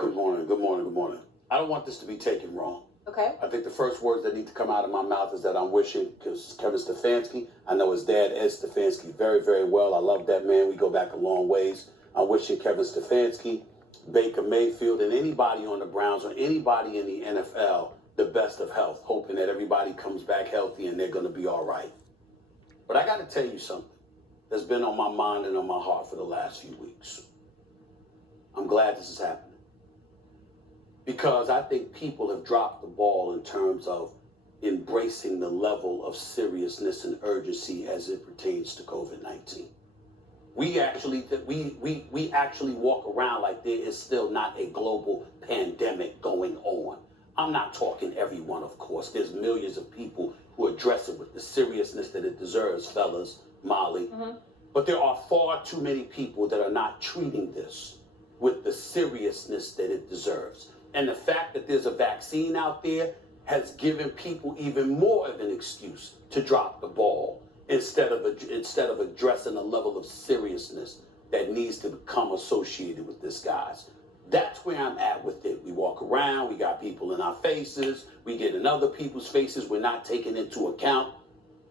Good morning. Good morning. Good morning. I don't want this to be taken wrong. Okay. I think the first words that need to come out of my mouth is that I'm wishing Kevin Stefanski. I know his dad, Ed Stefanski, very, very well. I love that man. We go back a long ways. I'm wishing Kevin Stefanski, Baker Mayfield, and anybody on the Browns or anybody in the NFL the best of health, hoping that everybody comes back healthy and they're going to be all right. But I got to tell you something that's been on my mind and on my heart for the last few weeks. I'm glad this is happening, because I think people have dropped the ball in terms of embracing the level of seriousness and urgency as it pertains to COVID-19. We actually walk around like there is still not a global pandemic going on. I'm not talking everyone, of course. There's millions of people who address it with the seriousness that it deserves, fellas, Molly. Mm-hmm. But there are far too many people that are not treating this with the seriousness that it deserves. And the fact that there's a vaccine out there has given people even more of an excuse to drop the ball instead of addressing a level of seriousness that needs to become associated with this, guys. That's where I'm at with it. We walk around, we got people in our faces, we get in other people's faces, we're not taking into account.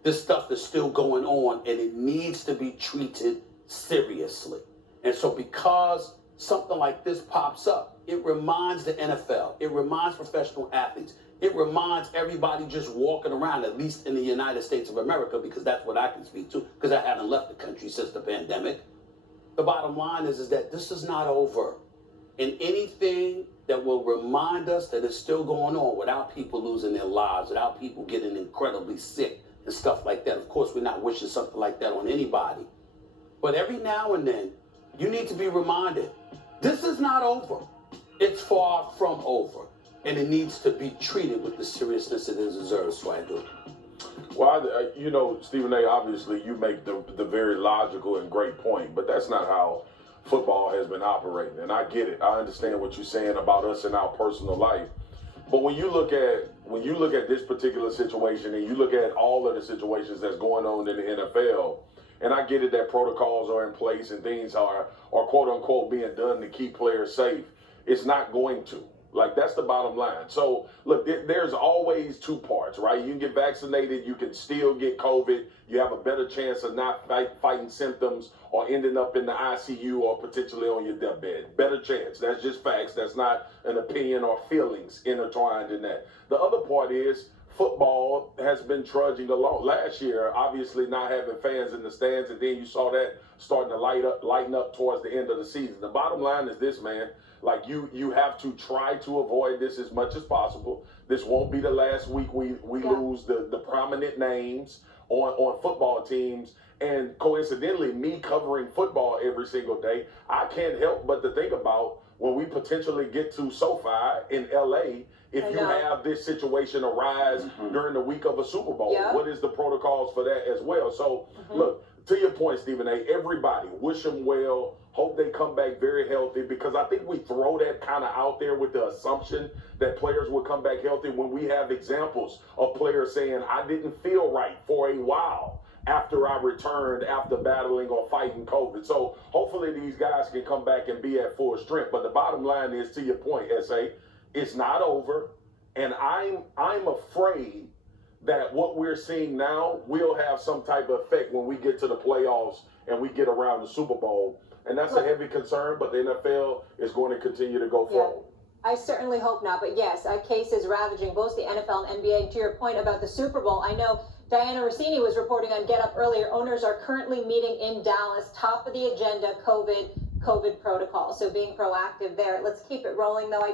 This stuff is still going on, and it needs to be treated seriously. And so because something like this pops up, it reminds the NFL, it reminds professional athletes, it reminds everybody just walking around, at least in the United States of America, because that's what I can speak to, because I haven't left the country since the pandemic. The bottom line is that this is not over. And anything that will remind us that it's still going on without people losing their lives, without people getting incredibly sick and stuff like that. Of course, we're not wishing something like that on anybody. But every now and then, you need to be reminded, this is not over. It's far from over. And it needs to be treated with the seriousness it deserves, so I do. Well, Stephen A., obviously you make the very logical and great point, but that's not how football has been operating. And I get it. I understand what you're saying about us in our personal life. But when you look at this particular situation and you look at all of the situations that's going on in the NFL, and I get it that protocols are in place and things are quote unquote being done to keep players safe, it's not going to. Like, that's the bottom line. So, look, there's always two parts, right? You can get vaccinated, you can still get COVID. You have a better chance of not fighting symptoms or ending up in the ICU or potentially on your deathbed. Better chance. That's just facts. That's not an opinion or feelings intertwined in that. The other part is football has been trudging along. Last year, obviously not having fans in the stands, and then you saw that starting to lighten up towards the end of the season. The bottom line is this, man. Like, you have to try to avoid this as much as possible. This won't be the last week we lose the prominent names on football teams. And coincidentally, me covering football every single day, I can't help but to think about when we potentially get to SoFi in LA, if you have this situation arise during the week of a Super Bowl, what is the protocols for that as well? So, look, to your point, Stephen A., everybody, wish them well. Hope they come back very healthy, because I think we throw that kind of out there with the assumption that players will come back healthy when we have examples of players saying, I didn't feel right for a while after I returned after battling or fighting COVID. So hopefully these guys can come back and be at full strength. But the bottom line is, to your point, S.A., it's not over. And I'm afraid that what we're seeing now will have some type of effect when we get to the playoffs and we get around the Super Bowl. And that's a heavy concern, but the NFL is going to continue to go forward. I certainly hope not. But yes, a case is ravaging both the NFL and NBA. To your point about the Super Bowl, I know Diana Rossini was reporting on Get Up earlier. Owners are currently meeting in Dallas. Top of the agenda, COVID protocol. So being proactive there. Let's keep it rolling, though.